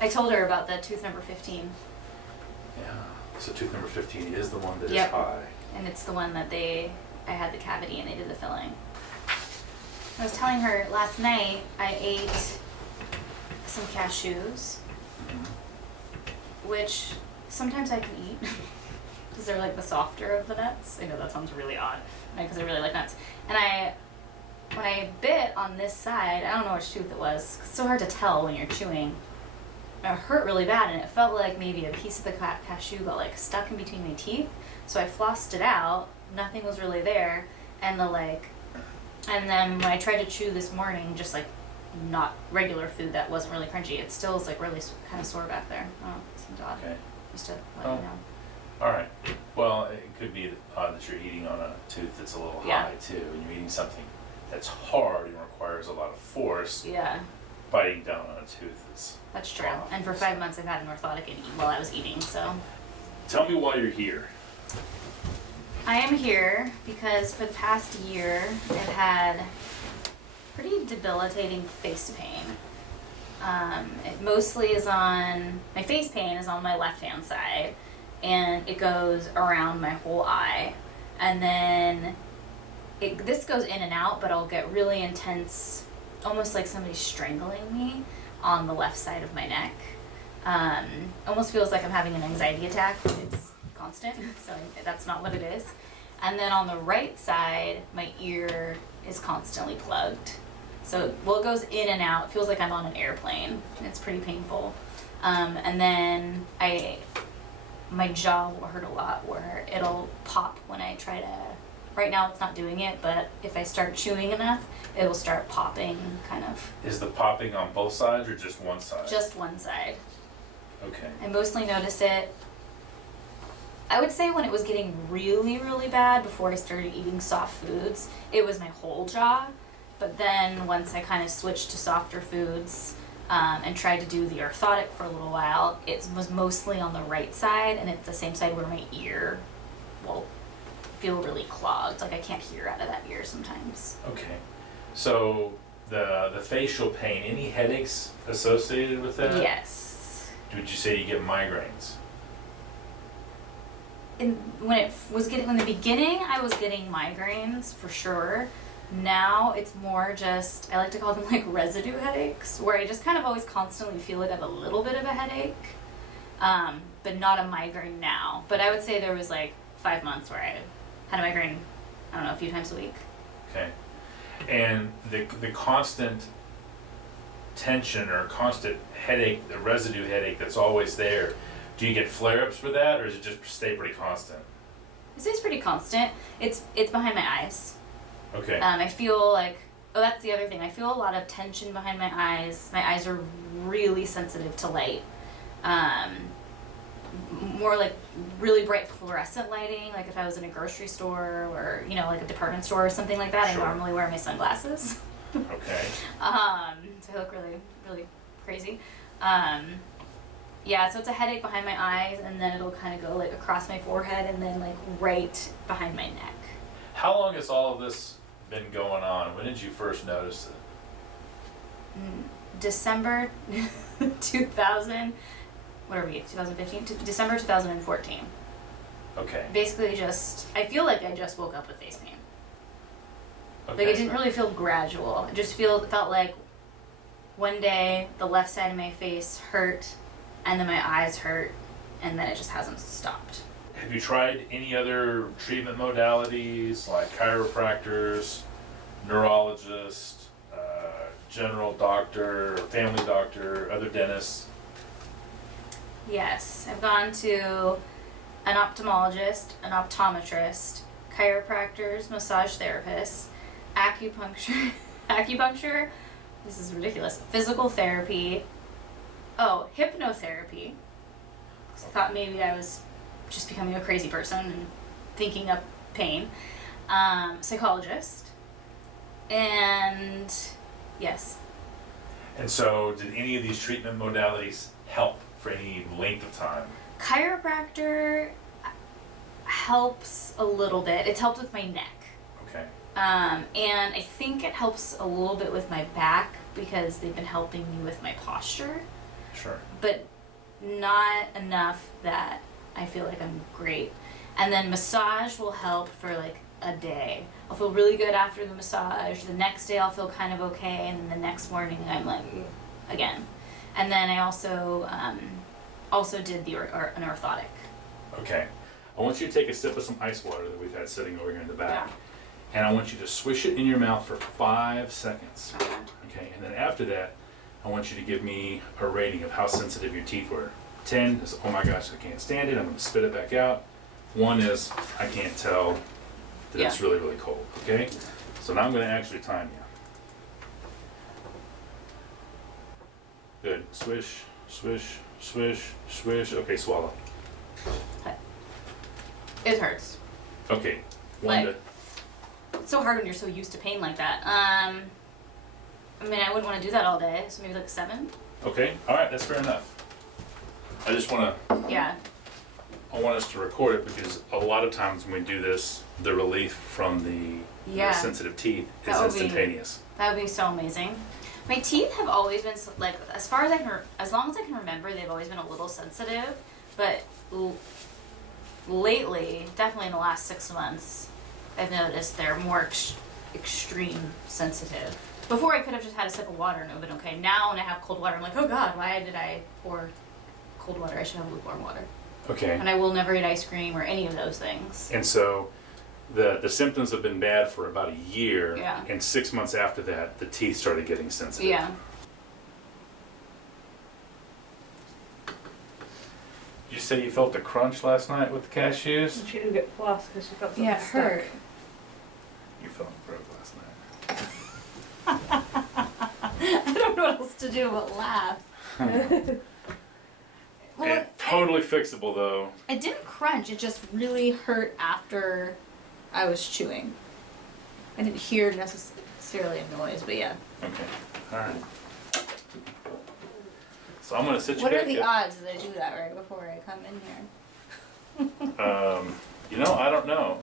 I told her about the tooth number 15. Yeah. So tooth number 15 is the one that Yep. is high. And it's the one that I had the cavity and they did the filling. I was telling her last night I ate some cashews, which sometimes I can eat because they're like the softer of the nuts. I know that sounds really odd because I really like nuts. And when I bit on this side, I don't know which tooth it was. It's so hard to tell when you're chewing. It hurt really bad and it felt like maybe a piece of the cashew got like stuck in between my teeth. So I flossed it out. Nothing was really there. And then when I tried to chew this morning, just like not regular food that wasn't really crunchy, it still is like really kind of sore back there. Oh, it seems odd. Okay. Just to let you know. All right. Well, it could be odd that you're eating on a tooth that's a little high too, and you're eating something that's hard and requires a lot of force. Yeah. Biting down on a tooth is. That's true. And for 5 months I've had an orthotic in while I was eating, so. Tell me why you're here. I am here because for the past year I've had pretty debilitating face pain. It mostly is my face pain is on my left hand side and it goes around my whole eye. And then this goes in and out, but I'll get really intense, almost like somebody's strangling me on the left side of my neck. Almost feels like I'm having an anxiety attack. It's constant, so that's not what it is. And then on the right side, my ear is constantly plugged. So it goes in and out. It feels like I'm on an airplane. It's pretty painful. And then my jaw will hurt a lot where it'll pop when I try to, right now it's not doing it, but if I start chewing enough, it'll start popping kind of. Is the popping on both sides or just one side? Just one side. Okay. I mostly notice it, I would say when it was getting really, really bad before I started eating soft foods, it was my whole jaw. But then once I kind of switched to softer foods and tried to do the orthotic for a little while, it was mostly on the right side, and it's the same side where my ear will feel really clogged. Like I can't hear out of that ear sometimes. Okay. So the facial pain, any headaches associated with that? Yes. Would you say you get migraines? When the beginning, I was getting migraines for sure. Now it's more just, I like to call them like residue headaches, where I just kind of always constantly feel like I have a little bit of a headache, but not a migraine now. But I would say there was like 5 months where I had a migraine, I don't know, a few times a week. Okay. And the constant tension or constant headache, the residue headache that's always there, do you get flare-ups for that, or does it just stay pretty constant? It stays pretty constant. It's behind my eyes. Okay. I feel like, that's the other thing. I feel a lot of tension behind my eyes. My eyes are really sensitive to light. More like really bright fluorescent lighting, like if I was in a grocery store or, like a department store or something like that, Sure. I normally wear my sunglasses. Okay. So I look really, really crazy. Yeah, so it's a headache behind my eyes, and then it'll kind of go like across my forehead and then like right behind my neck. How long has all of this been going on? When did you first notice it? December 2000, what are we, 2015? December 2014. Okay. Basically I feel like I just woke up with face pain. Okay. Like it didn't really feel gradual. It just felt like one day the left side of my face hurt, and then my eyes hurt, and then it just hasn't stopped. Have you tried any other treatment modalities like chiropractors, neurologists, general doctor, family doctor, other dentists? Yes, I've gone to an ophthalmologist, an optometrist, chiropractors, massage therapists, acupuncture, this is ridiculous, physical therapy, hypnotherapy. I thought maybe I was just becoming a crazy person and thinking up pain. Psychologist, and yes. And so did any of these treatment modalities help for any length of time? Chiropractor helps a little bit. It's helped with my neck. Okay. And I think it helps a little bit with my back because they've been helping me with my posture. Sure. but not enough that I feel like I'm great. And then massage will help for like a day. I'll feel really good after the massage. The next day I'll feel kind of okay, and then the next morning I'm like again. And then I also did an orthotic. Okay. I want you to take a sip of some ice water that we've had sitting over here in the back. And I want you to swish it in your mouth for 5 seconds. Okay, and then after that, I want you to give me a rating of how sensitive your teeth were. 10 is, oh my gosh, I can't stand it, I'm gonna spit it back out. 1 is, I can't tell that it's really, really cold, okay? So now I'm gonna actually time you. Good, swish, swish, swish, swish, okay, swallow. It hurts. Okay, 1 to... It's so hard when you're so used to pain like that. I mean, I wouldn't want to do that all day, so maybe like a 7. Okay, alright, that's fair enough. I just wanna... Yeah. I want us to record it because a lot of times when we do this, the relief from the sensitive teeth is instantaneous. That would be so amazing. My teeth have always been like, as long as I can remember, they've always been a little sensitive. But lately, definitely in the last 6 months, I've noticed they're more extreme sensitive. Before I could have just had a sip of water and it would have been okay. Now when I have cold water, I'm like, oh God, why did I pour cold water? I should have lukewarm water. Okay. And I will never eat ice cream or any of those things. And so the symptoms have been bad for about a year. Yeah. And 6 months after that, the teeth started getting sensitive. Yeah. Did you say you felt a crunch last night with the cashews? She didn't get floss because she felt something Yeah, it stuck. hurt. You felt broke last night. I don't know what else to do but laugh. Well, And totally fixable though. it didn't crunch, it just really hurt after I was chewing. I didn't hear necessarily a noise, but yeah. Okay. Alright. So I'm gonna sit you What back are the up. odds that I do that right before I come in here? You know, I don't know.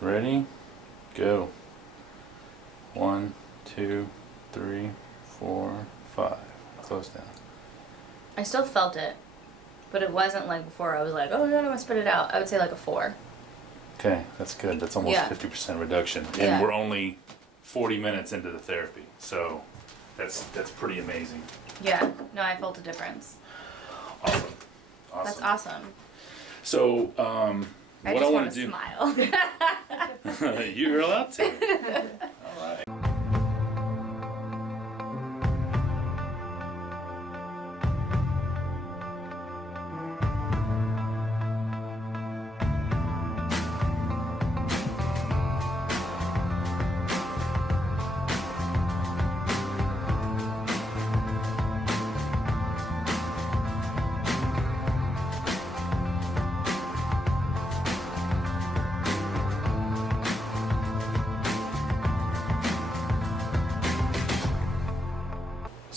Ready? Go. 1, 2, 3, 4, 5. Close down. I still felt it, but it wasn't like before I was like, oh God, I'm gonna spit it out. I would say like a 4. Okay, that's good. That's almost Yeah. 50% reduction. And Yeah. we're only 40 minutes into the therapy. So that's pretty amazing. Yeah, no, I felt a difference. Awesome. That's Awesome. awesome. So, I what just I want want to to smile. do. You're allowed to. All right.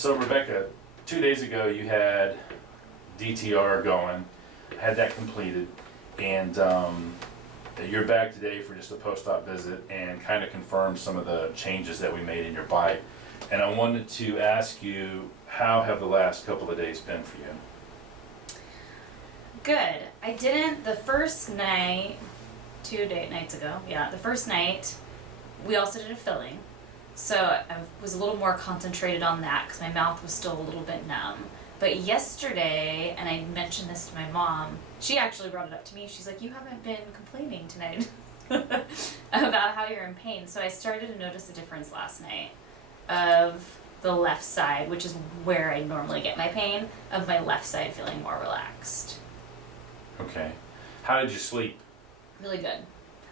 So Rebecca, 2 days ago you had DTR going, had that completed, and you're back today for just a post-op visit and kind of confirm some of the changes that we made in your bite. And I wanted to ask you, how have the last couple of days been for you? Good. I didn't, the first night, nights ago, the first night, we also did a filling. So I was a little more concentrated on that because my mouth was still a little bit numb. But yesterday, and I mentioned this to my mom, she actually brought it up to me. She's like, you haven't been complaining tonight about how you're in pain. So I started to notice a difference last night of the left side, which is where I normally get my pain, of my left side feeling more relaxed. Okay. How did you sleep? Really good.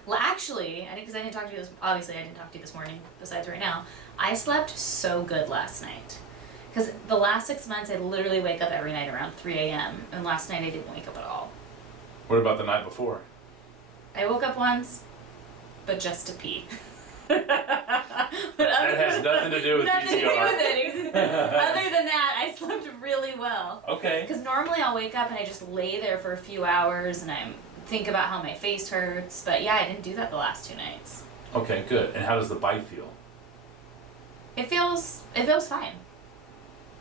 Well, actually, because I didn't talk to you this, obviously I didn't talk to you this morning, besides right now. I slept so good last night. Because the last 6 months, I literally wake up every night around 3 a.m. And last night I didn't wake up at all. What about the night before? I woke up once, but just to pee. That has nothing to do with nothing to do DTR. with it. Other than that, I slept really well. Okay. Because normally I'll wake up and I just lay there for a few hours and I think about how my face hurts. But yeah, I didn't do that the last 2 nights. Okay, good. And how does the bite feel? It feels fine.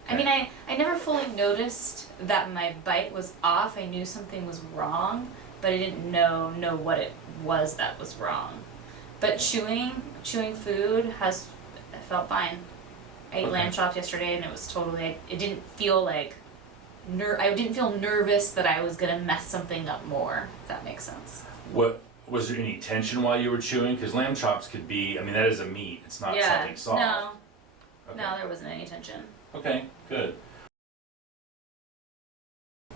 I mean, I never fully noticed that my bite was off. I knew something was wrong, but I didn't know what it was that was wrong. But chewing food it felt fine. I ate lamb chops yesterday and it was totally, it didn't feel like, I didn't feel nervous that I was gonna mess something up more, if that makes sense. What, was there any tension while you were chewing? Because lamb chops could be, I mean, that is a meat, it's not something soft. No, Okay. no, there wasn't any tension. Okay, good.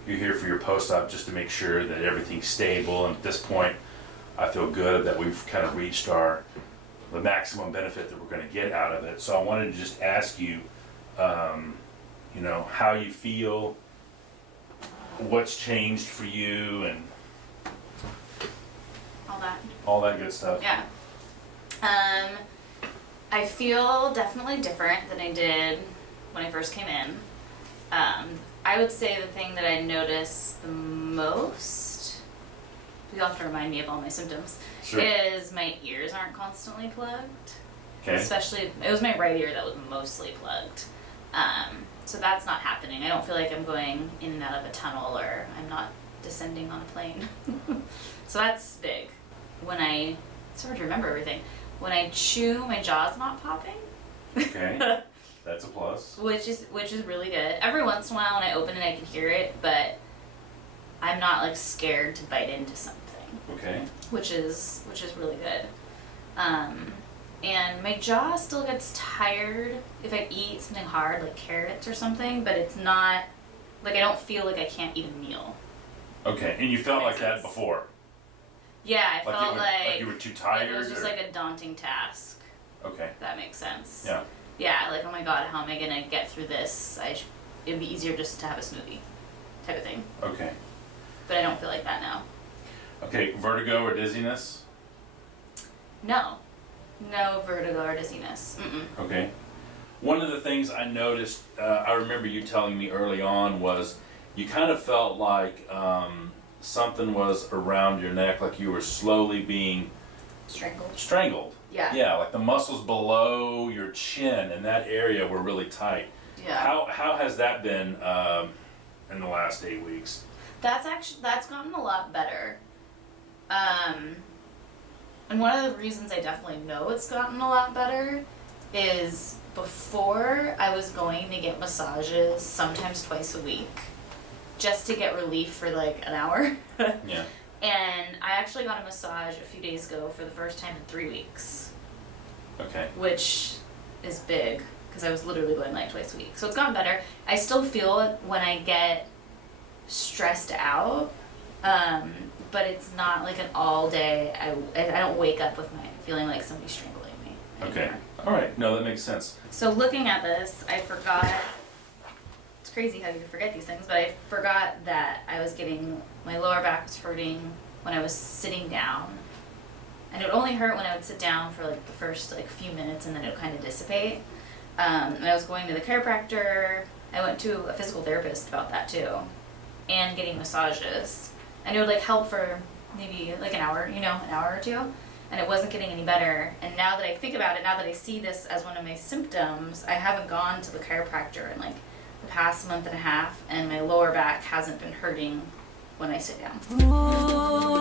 You're here for your post-op just to make sure that everything's stable, and at this point, I feel good that we've kind of reached the maximum benefit that we're going to get out of it. So I wanted to just ask you, how you feel, what's changed for you, and all that good stuff. Yeah. I feel definitely different than I did when I first came in. I would say the thing that I notice the most, you'll have to remind me of all my symptoms, Sure. is my ears aren't constantly plugged. Okay. Especially, it was my right ear that was mostly plugged. So that's not happening. I don't feel like I'm going in and out of a tunnel or I'm not descending on a plane. So that's big. It's hard to remember everything. When I chew, my jaw's not popping. Okay. That's a plus. Which is really good. Every once in a while when I open it I can hear it, but I'm not like scared to bite into something. Okay. Which is really good. And my jaw still gets tired if I eat something hard like carrots or something, but it's not like I don't feel like I can't eat a meal. Okay, and you felt like that sense. before? Yeah, I felt like you were too tired? It was just like a daunting task. Okay. If that makes sense. Yeah. Yeah, like, oh my god, how am I gonna get through this? It'd be easier just to have a smoothie type of thing. Okay. But I don't feel like that now. Okay, vertigo or dizziness? No vertigo or dizziness. Mm-mm. Okay. One of the things I noticed, I remember you telling me early on, was you kind of felt like something was around your neck, like you were slowly being strangled. Yeah. Yeah, like the muscles below your chin in that area were really tight. Yeah. How has that been in the last 8 weeks? That's gotten a lot better. And one of the reasons I definitely know it's gotten a lot better is before I was going to get massages sometimes twice a week just to get relief for like an hour. Yeah. And I actually got a massage a few days ago for the first time in 3 weeks. Okay. Which is big because I was literally going like twice a week. So it's gotten better. I still feel it when I get stressed out, but it's not like an all day. I don't wake up with my feeling like somebody's strangling me anymore. Okay. All right. No, that makes sense. So looking at this, I forgot. It's crazy how you forget these things, but I forgot that my lower back was hurting when I was sitting down. And it would only hurt when I would sit down for like the first like few minutes and then it would kind of dissipate. And I was going to the chiropractor. I went to a physical therapist about that too, and getting massages. And it would like help for maybe like an hour, an hour or two. And it wasn't getting any better. And now that I think about it, now that I see this as one of my symptoms, I haven't gone to the chiropractor in like the past month and a half, and my lower back hasn't been hurting when I sit down.